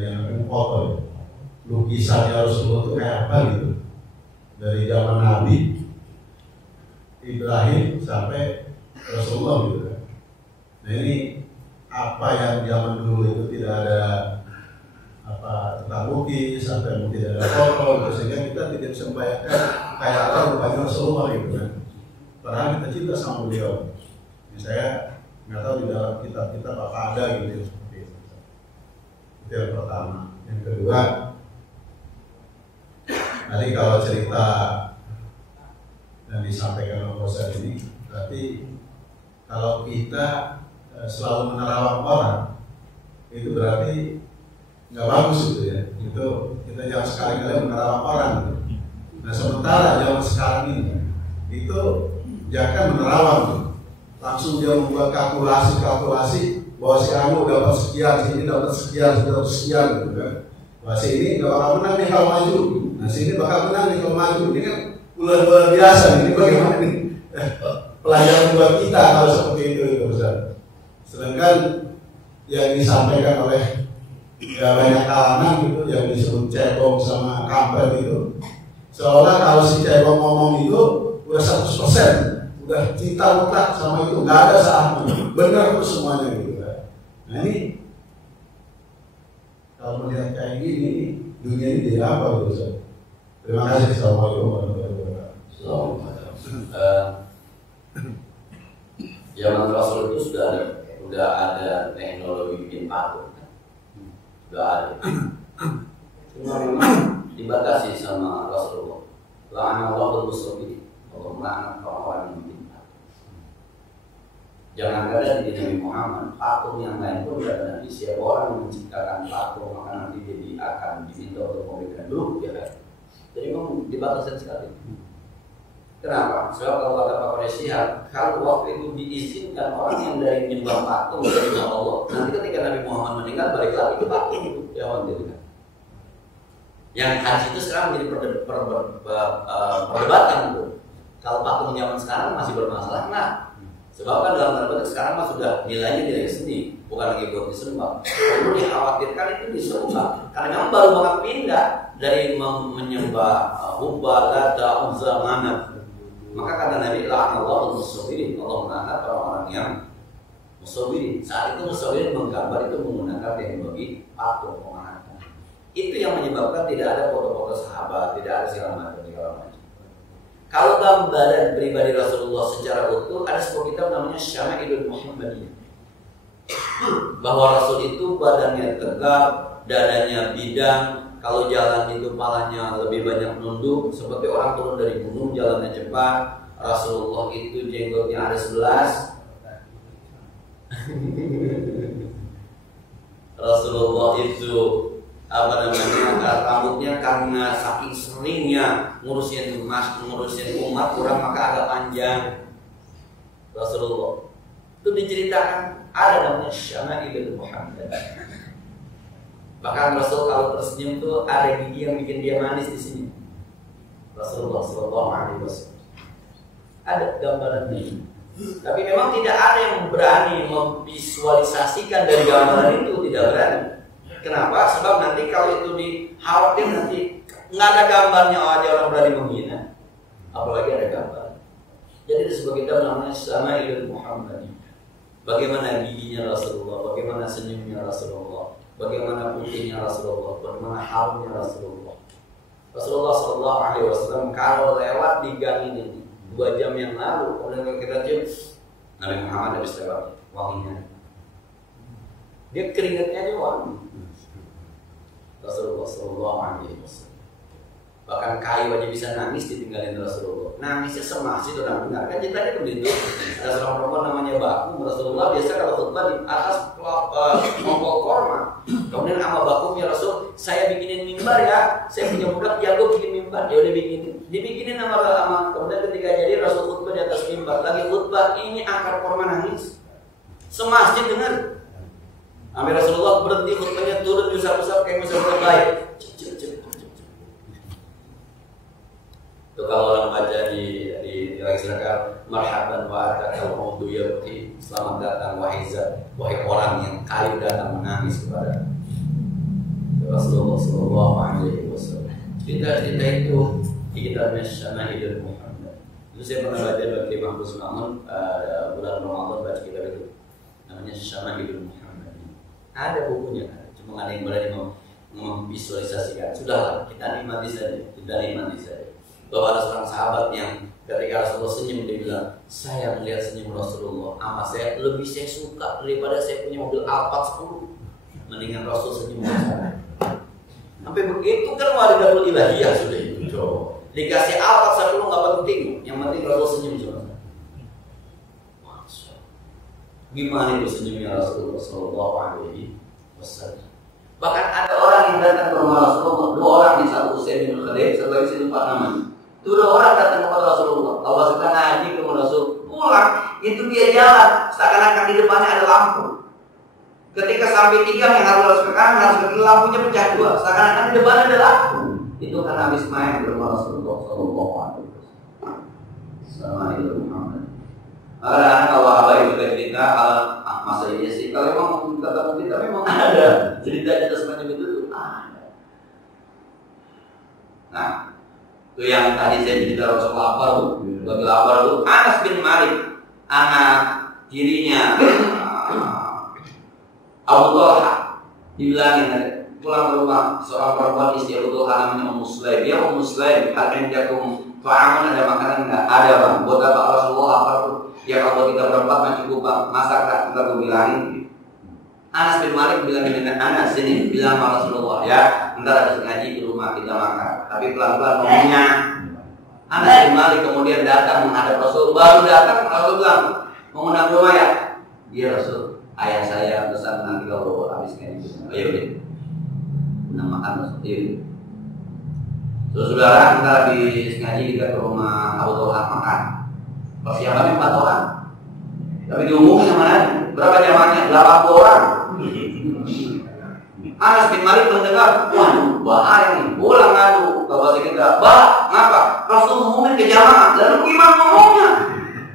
yang foto lukisannya Rasulullah itu kayak apa gitu, dari zaman Nabi Ibrahim sampai Rasulullah gitu kan. Nah ini apa yang zaman dulu itu tidak ada tukang lukis sampai tidak ada foto gitu, sehingga kita tidak bisa membayangkan kayak apa rupanya Rasulullah gitu kan. Padahal kita cinta sama beliau. Jadi saya nggak tahu di dalam kitab-kitab apa ada gitu seperti itu. Itu yang pertama. Yang kedua, tadi kalau cerita yang disampaikan oleh Ustaz ini, berarti kalau kita selalu menerawang orang, itu berarti nggak bagus gitu ya. Itu kita jangan sekali-kali menerawang orang gitu. Nah sementara zaman sekarang ini itu jangan menerawang, langsung dia membuat kalkulasi bahwa si Anu dapat sekian, sini dapat sekian, gitu kan. Wah sini nggak bakal menang nih kalau maju. Nah sini bakal menang nih kalau maju. Ini kan luar biasa. Ini bagaimana nih pelajaran buat kita kalau seperti itu Ustaz. Sedangkan yang disampaikan oleh banyak kalangan gitu yang disebut cebong sama kampret itu, seolah kalau si cebong ngomong itu udah 100%, udah cinta mutlak sama itu, nggak ada salahnya, benar tuh semuanya gitu kan. Nah ini kalau melihat kayak gini, dunia ini jadi apa gitu Ustaz? Terima kasih. Assalamualaikum warahmatullahi wabarakatuh. Zaman Rasul itu sudah ada teknologi bikin patung, sudah ada. Cuma memang dibatasi sama Rasulullah. La'anallahu al-musawwirin, Allah melaknat orang-orang yang bikin patung. Jangan ada di Nabi Muhammad patung yang lain pun tidak ada. Siapa orang yang menciptakan patung maka nanti jadi akan diminta untuk memberikan dulu ya. Jadi memang dibatasi sekali. Kenapa? Sebab kalau kata Pak Quraisyihab, kalau waktu itu diizinkan orang yang dari menyembah patung dari Allah, nanti ketika Nabi Muhammad meninggal balik lagi ke patung itu, ya kan? Yang haji itu sekarang menjadi perdebatan tuh. Kalau patung zaman sekarang masih bermasalah, nah, sebab kan dalam tanda petik sekarang mah sudah nilainya nilai seni, bukan lagi buat disembah. Perlu dikhawatirkan itu disembah, karena memang baru banget pindah dari menyembah Hubal, Lata, Uzza, Manat. Maka kata Nabi, la'anallahu al-musawwirin, Allah melaknat orang-orang yang musawwirin. Saat itu musawwirin menggambar itu menggunakan teknologi patung pemanakan. Itu yang menyebabkan tidak ada foto-foto sahabat, tidak ada segala macam. Kalau gambaran pribadi Rasulullah secara utuh, ada sebuah kitab namanya Syama'ilul Muhammadiyah. Bahwa Rasul itu badannya tegap, dadanya bidang. Kalau jalan itu palanya lebih banyak nunduk, seperti orang turun dari gunung jalannya cepat. Rasulullah itu jenggotnya ada 11. Rasulullah itu rambutnya karena saking seringnya ngurusin umat kurang maka agak panjang. Rasulullah itu diceritakan ada namanya Syama'ilul Muhammad. Bahkan Rasul kalau tersenyum tuh ada gigi yang bikin dia manis di sini. Rasulullah SAW ada gambarannya. Tapi memang tidak ada yang berani memvisualisasikan dari gambaran itu, tidak berani. Kenapa? Sebab nanti kalau itu dikhawatir nanti nggak ada gambarnya aja orang berani menghina. Apalagi ada gambar. Jadi itu sebuah kitab namanya Syama'ilul Muhammad. Bagaimana giginya Rasulullah, bagaimana senyumnya Rasulullah, bagaimana putihnya Rasulullah, bagaimana harumnya Rasulullah. Rasulullah SAW kalau lewat di gang ini 2 jam yang lalu, kemudian kita cium Nabi Muhammad habis lewat, wanginya. Dia keringatnya aja wangi. Rasulullah SAW. Bahkan kayu aja bisa nangis ditinggalin Rasulullah. Nangisnya semasih orang benar. Kan ceritanya begitu. Ada seorang perempuan namanya Bakum. Rasulullah biasa kalau khutbah di atas mongkol korma. Kemudian sama Bakumnya Rasul, saya bikinin mimbar ya. Saya punya budak jago bikin mimbar. Dia udah bikinin. Dibikinin sama kemudian ketika jadi Rasul khutbah di atas mimbar. Lagi khutbah ini akar korma nangis. Semasih dengar. Sampai Rasulullah berhenti khutbahnya turun usap-usap kayak usap baik. Itu kalau orang baca di silakan marhaban wa atakal maudu yabti, selamat datang wahai orang yang kayu datang menangis kepada Rasulullah SAW. Cerita-cerita itu di kitabnya Syama'ilul Muhammad. Itu saya pernah baca dari Imam Busmamun bulan Ramadan baca kitab itu namanya Syama'ilul Muhammad. Ada bukunya, cuma ada yang berani memvisualisasikan. Sudahlah, kita nikmati saja. Bahwa ada seorang sahabat yang ketika Rasulullah senyum dia bilang, saya melihat senyum Rasulullah amat saya suka daripada saya punya mobil Alphard 10. Mendingan Rasul senyum saya. Sampai begitu kan waridatul ilahiyah sudah itu. Dikasih Alphard 10 nggak penting, yang penting Rasul senyum sama saya. Gimana itu senyumnya Rasulullah SAW? Bahkan ada orang yang datang ke rumah Rasulullah, 2 orang di satu Usaid bin Khalid, satu lagi saya lupa namanya. seakan-akan di depannya ada lampu. Ketika sampai 3 yang harus ke kanan, harus ke kiri, lampunya pecah 2. Seakan-akan di depan ada lampu. Itu karena habis main di rumah Rasulullah SAW. Sama itu Muhammad. Kadang-kadang kalau Abah juga cerita, masa iya sih, kalau memang kata kita memang ada cerita-cerita semacam itu tuh ada. Nah, itu yang tadi saya cerita Rasulullah apa tuh? Bagi apa tuh? Anas bin Malik, anak tirinya Abu Talha, dibilangin pulang ke rumah seorang perempuan istri Abu Talha namanya Ummu Sulaim. Ya Ummu Sulaim, al-indakum ta'amun, ada makanan enggak? Ada bang. Buat apa Rasulullah apa tuh? Ya kalau kita berempat masih cukup bang. Masak tak? Kita bilangin. Anas bin Malik bilang dengan Anas sini, bilang sama Rasulullah ya, ntar ada ngaji di rumah kita makan. Tapi pelan-pelan ngomongnya. Anas bin Malik kemudian datang menghadap Rasul. Baru datang Rasul bilang, mau menang rumah ya? Iya Rasul. Ayah saya pesan nanti kalau habis ngaji. Ayo deh. Menang makan Rasul. Ayo. Saudara, kita habis ngaji kita ke rumah Abu Talha makan. Persiapannya 4 orang. Tapi diumumin sama Nabi. Berapa jamaahnya? 80 orang. Anas bin Malik mendengar, waduh bahaya nih, pulang ngadu ke bahasa kita. Bah, ngapa? Rasul ngumumin ke jamaah, lalu gimana ngomongnya?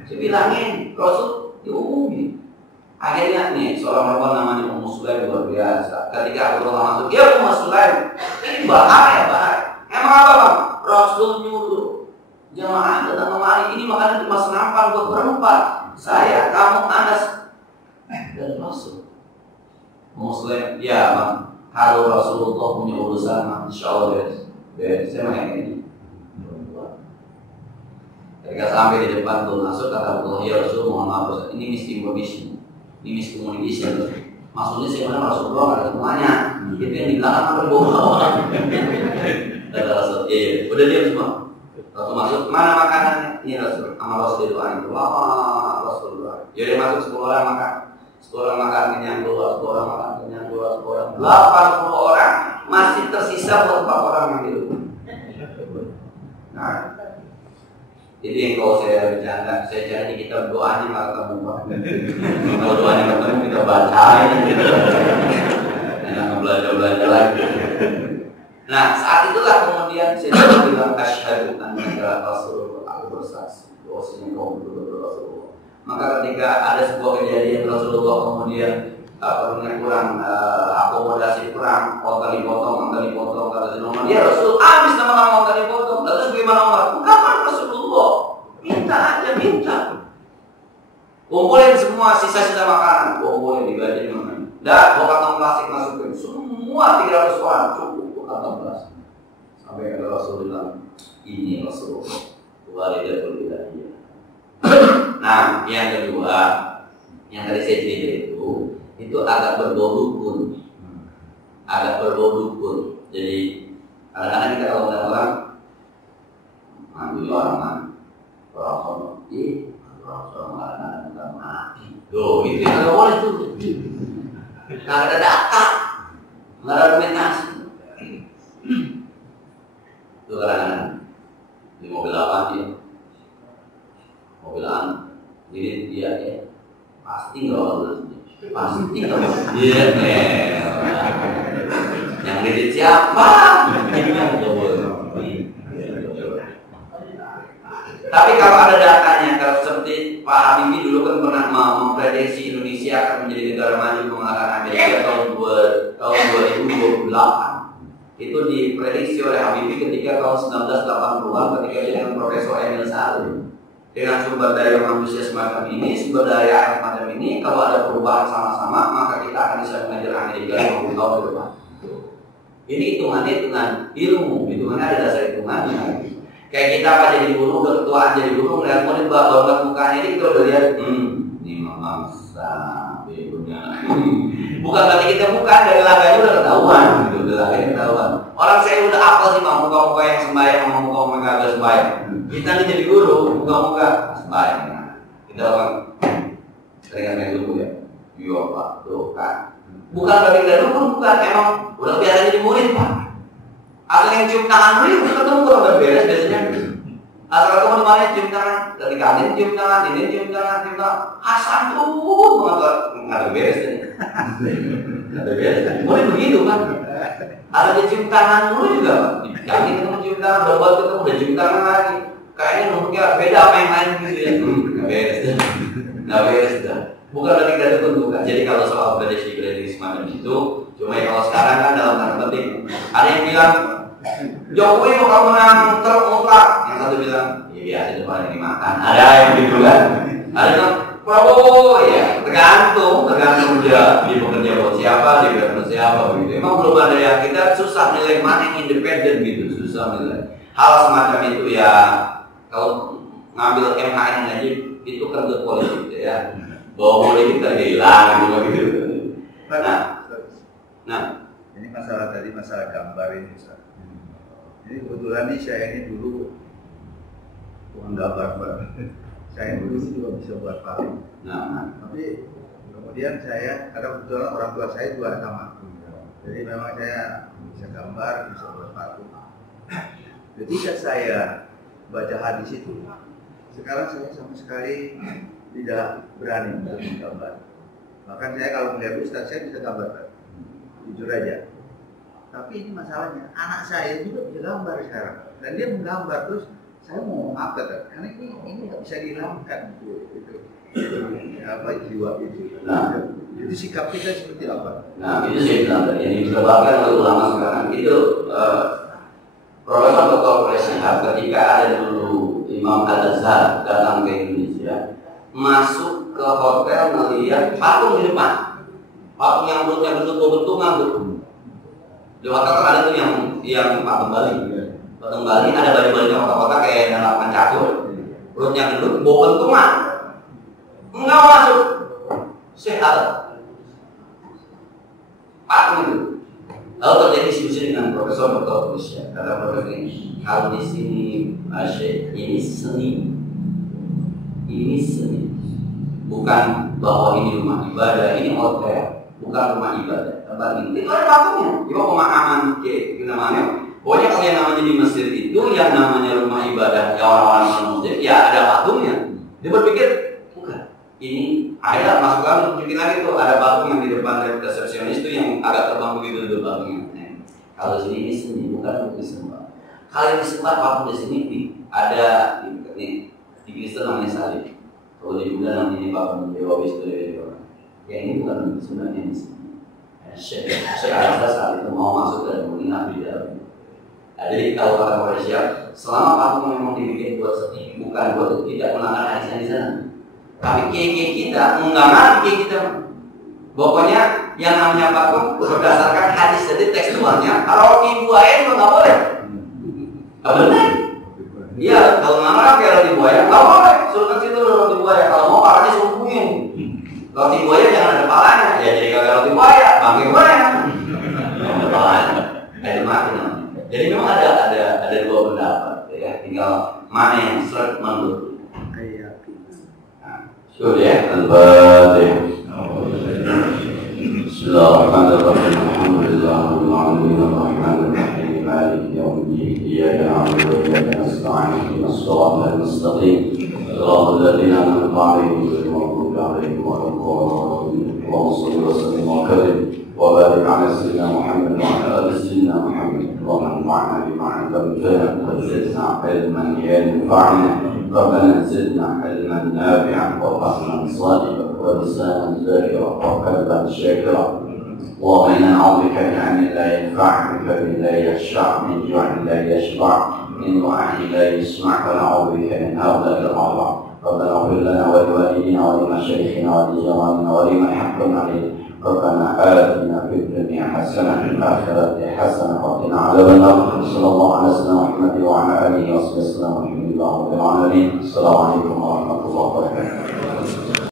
Saya bilangin, Rasul diumumin. Akhirnya nih, seorang perempuan namanya Ummu Sulaim luar biasa. Ketika Abu Talha masuk, ya Ummu Sulaim, ini bahaya. Emang apa bang? Rasul nyuruh jamaah datang kemari, ini makanan cuma senampan buat berempat. Saya, kamu, Anas, dan Rasul. Muslim, ya bang. Kalau Rasulullah punya urusan, insya Allah saya main ini. Ketika sampai di depan tuh masuk kata Allah, ya Rasul, mohon maaf, ini miscommunication, ini miscommunication. Maksudnya sebenarnya Rasulullah nggak ada semuanya. Itu yang di belakang apa di bawah. Kata Rasul, iya, udah diam semua. Rasul masuk, mana makanannya? Ini Rasul, sama Rasul doain itu, Rasul doain. Jadi masuk 10 orang makan. 10 orang makan kenyang keluar, 10 orang makan kenyang keluar, 10 orang, 80 orang masih tersisa buat 4 orang yang hidup. Nah, jadi yang kalau saya bercanda, saya cari kita doanya nggak ketemu. Kalau doanya ketemu kita bacain, gitu. Enak belajar lagi. Nah, saat itulah kemudian saya bilang asyhadu anna Rasulullah, aku bersaksi bahwasanya kau betul-betul Rasulullah. Maka ketika ada sebuah kejadian Rasulullah kemudian kurang akomodasi kurang, onta dipotong, kata Umar, ya Rasul, habis nama onta dipotong. Lalu bagaimana Umar? Kapan Rasulullah? Minta. Kumpulin semua sisa-sisa makanan, kumpulin digaji makanan. Dah, bawa kantong plastik masukin, semua 300 orang cukup kantong plastik. Sampai ada Rasulullah, ini Rasulullah, walidatul ilahiyah. Nah, yang kedua, yang tadi saya cerita itu agak berbau dukun. Jadi kadang-kadang kita kalau melihat orang ambil orang sono, orang sono kadang-kadang mati. Loh, itu yang nggak boleh tuh. Nggak ada data, nggak ada dokumentasi. Itu kadang-kadang di mobil apa dia? Mobilan, jadi dia pasti nggak lulus, yang ngedit siapa? Tapi kalau ada datanya, kalau seperti Pak Habibie dulu kan pernah memprediksi Indonesia akan menjadi negara maju mengalahkan Amerika tahun 2028. Itu diprediksi oleh Habibie ketika tahun 1980-an ketika dia dengan Profesor Emil Salim. Dengan sumber daya manusia semacam ini, sumber daya air semacam ini, kalau ada perubahan sama-sama, maka kita akan bisa mengajar Amerika 50 tahun ke depan. Ini hitungannya ilmu, hitungannya ada dasar hitungannya. Kayak kita apa jadi guru, ketuaan jadi guru, melihat murid banget mukanya ini, kita udah lihat, ini memangsa, ibunya. Bukan berarti kita bukan, dari laganya udah ketahuan, gitu, udah laganya ketahuan. Orang saya udah apa sih muka-muka yang sembahyang, muka-muka yang kagak sembahyang. Kita nih jadi guru, muka-muka sembahyang. Kita orang sering main dulu ya, iya Pak, tuh kan. Bukan berarti kita dukun, bukan, emang udah biasa jadi murid Pak. Asal yang cium tangan dulu, kita ketemu kalau udah beres biasanya. Asal ketemu di mana cium tangan, dari kantin cium tangan, ini cium tangan. Hasan tuh nggak beres nih. Nggak beres. Boleh begitu kan? Ada dia cium tangan dulu juga, di kantin ketemu cium tangan, berbuat ketemu udah cium tangan lagi. Kayaknya numpuknya beda apa yang lain gitu ya. Nggak beres dah. Bukan lagi dari tentukan. Jadi kalau soal prediksi semacam itu, cuma ya kalau sekarang kan dalam tanda petik, ada yang bilang Jokowi bakal menang termutlak, yang satu bilang ya biasa itu paling dimakan. Ada yang gitu kan? Ada yang Prabowo ya tergantung dia bekerja buat siapa, dia bekerja buat siapa begitu. Emang belum ada yang kita susah nilai mana yang independen gitu, susah nilai. Hal semacam itu ya kalau ngambil MHN aja itu kan ke politik ya. Bahwa politik terhilang gitu. Nah, ini masalah gambar ini. Ini kebetulan nih saya ini dulu tukang gambar. Saya dulu juga bisa buat patung. Nah, tapi kemudian saya, karena kebetulan orang tua saya juga sama. Jadi memang saya bisa gambar, bisa buat patung. Ketika saya baca hadis itu, sekarang saya sama sekali tidak berani untuk menggambar. Bahkan saya kalau melihat ustaz saya bisa gambar, jujur aja. Tapi ini masalahnya, anak saya juga bisa gambar sekarang, dan dia menggambar terus. Saya mau apa kan? Karena ini nggak bisa dihilangkan itu jiwa itu. Nah, itu sikap kita seperti apa? Nah, itu saya bilang tadi yang diperdebatkan oleh ulama sekarang itu Profesor Dr. Presiden ketika ada dulu Imam Al-Azhar datang ke Indonesia, masuk ke hotel melihat patung di depan, patung yang perutnya bentuk nganggur. Di hotel kan ada tuh yang patung Bali. Patung Bali ada baju-bajunya kotak-kotak kayak dalaman catur, perutnya gendut, bawa bentungan, enggak masuk, sehat. Patung itu. Lalu terjadi diskusi dengan Profesor Dr. Presiden. Kata Profesor ini, kalau di sini Syekh, ini seni, bukan bahwa ini rumah ibadah, ini hotel, bukan rumah ibadah. Tempat ini itu ada patungnya. Cuma pemahaman namanya. Pokoknya kalau yang namanya di Mesir itu yang namanya rumah ibadah ya orang-orang Muslim ya ada patungnya. Dia berpikir bukan. Ini ada masukkan tunjukin lagi tuh ada patung yang di depan resepsionis itu yang agak terbang begitu tuh patungnya. Kalau sini ini seni bukan disembah. Kalau yang disembah patung di sini ada di Kristen namanya salib. Kalau di Buddha namanya patung Dewa Wisnu Dewa. Ya ini bukan sebenarnya di sini. Saya rasa saat itu mau masuk dan menginap di dalam. Jadi kalau kata Malaysia, selama patung memang dibikin buat seni, bukan buat tidak melanggar hadisnya di sana. Tapi kiai kita nggak ngerti kiai kita. Pokoknya yang namanya patung berdasarkan hadis jadi tekstualnya. Kalau dibuayain nggak boleh. Benar? Iya, kalau nggak kalau dibuayain nggak boleh. Suruh ke situ kalau dibuayain. Kalau mau palanya suruh bunyi. Kalau dibuayain jangan ada palanya. Ya jadi kalau dibuayain, bangke buaya. Ada palanya, ada mati namanya. Jadi memang ada dua pendapat ya, tinggal mana yang seret menurut. Sudah ya, Al-Fatihah. Bismillahirrahmanirrahim. Alhamdulillahirabbil alamin arrahmanir rahim maliki yaumiddin iyyaka na'budu wa iyyaka nasta'in ihdinas siratal mustaqim siratal ladzina an'amta 'alaihim ghairil maghdubi 'alaihim waladdallin. Allahumma shalli wa sallim wa barik وبارك على سيدنا محمد وعلى ال سيدنا محمد اللهم انفعنا بما علمتنا وزدنا علما ينفعنا ربنا زدنا علما نافعا وفهما صادقا ولسانا ذاكرا وقلبا شاكرا اللهم انا نعوذ بك من علم لا ينفع من فم لا يشفع من جوع لا يشبع من دعاء لا يسمع ونعوذ بك من هؤلاء الأربعة ربنا اغفر لنا ولوالدينا ولمشايخنا ولجيراننا ولمن حكم علينا ربنا آتنا في الدنيا حسنة وفي الآخرة حسنة وقنا عذاب النار صلى الله على سيدنا محمد وعلى آله وصحبه وسلم والحمد لله رب العالمين السلام عليكم ورحمة الله وبركاته.